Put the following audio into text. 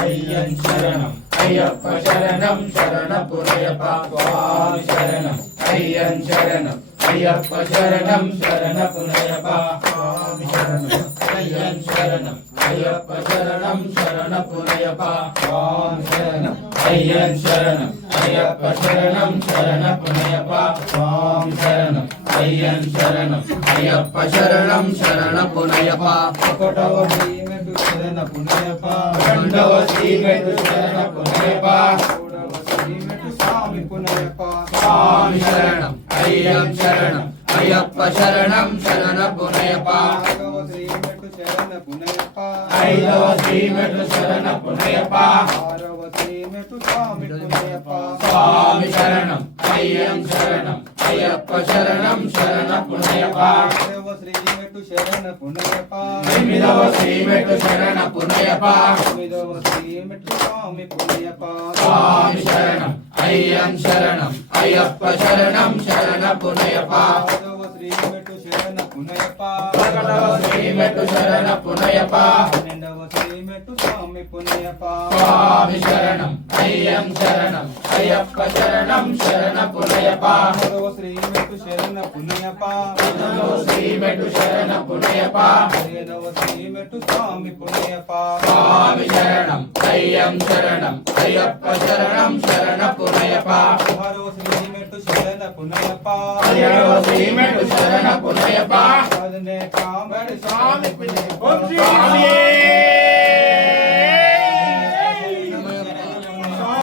అయ్యన్ శరణం అయ్యప్ప శరణం శరణ పురయప్ప స్వామి శరణం అయ్యన్ శరణం అయ్యప్ప శరణం శరణ పురయప్ప స్వామి శరణం అయ్యన్ శరణం అయ్యప్ప శరణం శరణ పురయప్ప స్వామి శరణం అయ్యన్ శరణం అయ్యప్ప శరణం శరణ పురయప్ప స్వామి శరణం అయ్యన్ శరణం అయ్యప్ప శరణం శరణ పురయప్ప ఒకటవ శ్రీమెట్టు శరణ పురయప్ప రెండవ శ్రీమెట్టు శరణ పురయప్ప మూడవ శ్రీమెట్టు స్వామి పురయప్ప స్వామి శరణం అయ్యన్ శరణం అయ్యప్ప శరణం శరణ పురయప్ప ఐదవ శ్రీమెట్టు శరణ పురయప్ప ఐదవ శ్రీమెట్టు శరణ పురయప్ప ఆరవ శ్రీమెట్టు స్వామి పురయప్ప స్వామి శరణం అయ్యన్ శరణం అయ్యప్ప శరణం శరణ పురయప్ప ఏడవ శ్రీమెట్టు శరణ పురయప్ప ఎనిమిదవ శ్రీమెట్టు శరణ పురయప్ప తొమ్మిదవ శ్రీమెట్టు స్వామి పురయప్ప స్వామి శరణం అయ్యన్ శరణం అయ్యప్ప శరణం శరణ పురయప్ప పదవ శ్రీమెట్టు శరణ పురయప్ప పదకొండవ శ్రీమెట్టు శరణ పురయప్ప పన్నెండవ శ్రీమెట్టు స్వామి పురయప్ప స్వామి శరణం అయ్యన్ శరణం అయ్యప్ప శరణం శరణ పురయప్ప పదవ శ్రీమెట్టు శరణ పురయప్ప పదవ శ్రీమెట్టు శరణ పురయప్ప పదిహేనవ శ్రీమెట్టు స్వామి పురయప్ప స్వామి శరణం అయ్యన్ శరణం అయ్యప్ప శరణం శరణ పురయప్ప పదహారవ శ్రీమెట్టు శరణ పురయప్ప పదిహేడవ శ్రీమెట్టు శరణ పురయప్ప పదిహేను స్వామి పురయప్ప